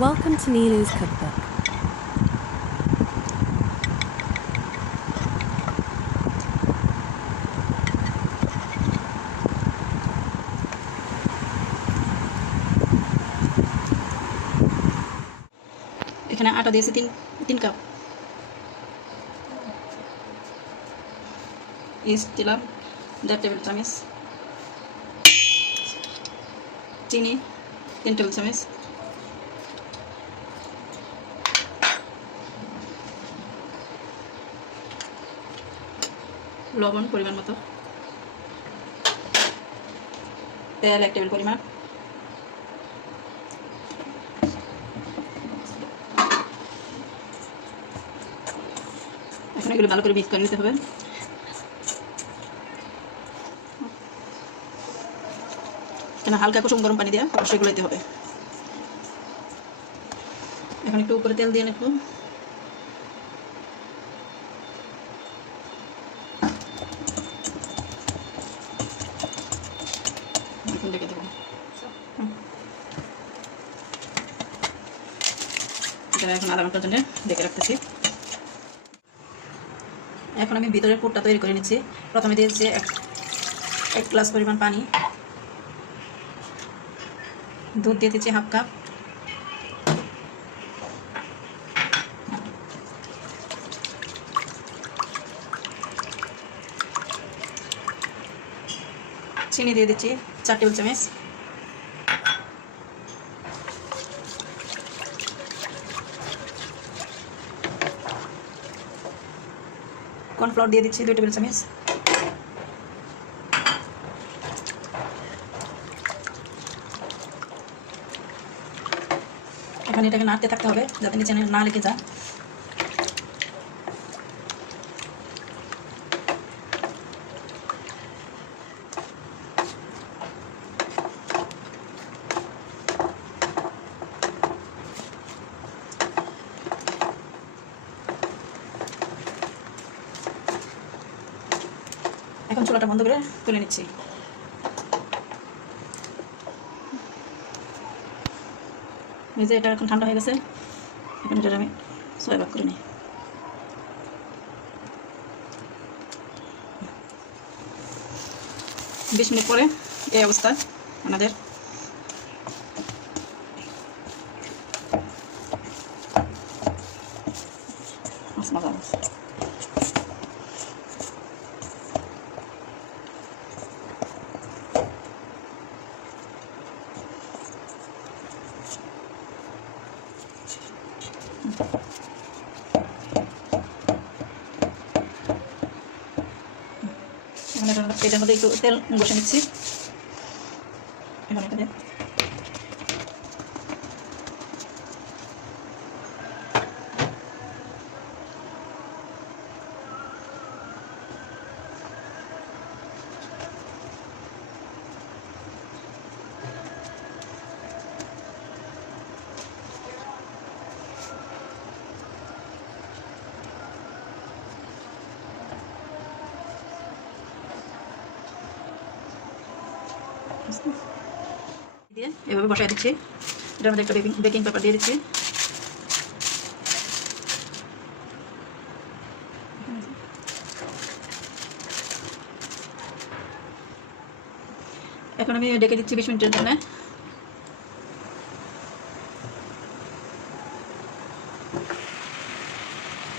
Welcome to Nilu's cookbook. এখানে আটা দিয়েছি তিন তিন কাপ। ইস্ট দিলাম, দেড় টেবিল চামচ। চিনি, তিন টেবিল চামচ। লবণ পরিমাণ মতো। তেল এক টেবিল পরিমাণ। এখন এগুলো ভালো করে মিক্স করে নিতে হবে। কেন হালকা কুসুম গরম পানি দিয়ে অবশ্যই গুলাইতে হবে। এখন একটু উপরে তেল দিয়ে নেব। ডেকে দেবো এখন আধা ঘণ্টার জন্য ডেকে রাখতেছি। এখন আমি ভিতরের পুরটা তৈরি করে নিচ্ছি। প্রথমে দিয়েছি এক গ্লাস পরিমাণ পানি। দুধ দিয়ে দিচ্ছি হাফ কাপ। চিনি দিয়ে দিচ্ছি। চার টেবিল চামচ কর্নফ্লাওয়ার দিয়ে দিচ্ছি দুই টেবিল চামচ এখন এটাকে নাড়তে থাকতে হবে, যাতে নিচে না লেগে যায়। এখন চুলাটা বন্ধ করে তুলে নিচ্ছি। এই এটা এখন ঠান্ডা হয়ে গেছে, এখন এটা আমি ছয় ভাগ করে নিই। বিশ মিনিট পরে এই অবস্থা আমাদের। আছে এখন এটা এটার মধ্যে একটু তেল বসে নিচ্ছি। এখন দিয়ে এভাবে বসাই দিচ্ছি। এটার মধ্যে একটা বেকিং বেকিং পেপার দিয়ে দিচ্ছি। এখন আমি ডেকে দিচ্ছি বিশ মিনিটের জন্য।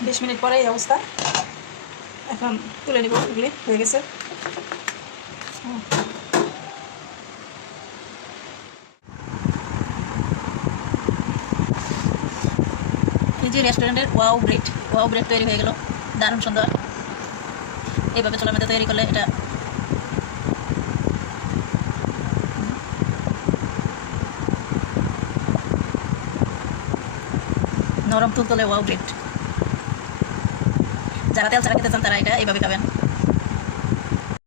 বিশ মিনিট পরে এই অবস্থা। এখন তুলে নিব, এগুলি হয়ে গেছে। যে রেস্টুরেন্টের ওয়াও ব্রেড ওয়াও ব্রেড তৈরি হয়ে গেল। দারুণ সুন্দর। এইভাবে চলার মধ্যে তৈরি করলে এটা নরম তুলতলে ওয়াও ব্রেড যারা তেল ছাড়া খেতে চান তারা এটা এইভাবে খাবেন।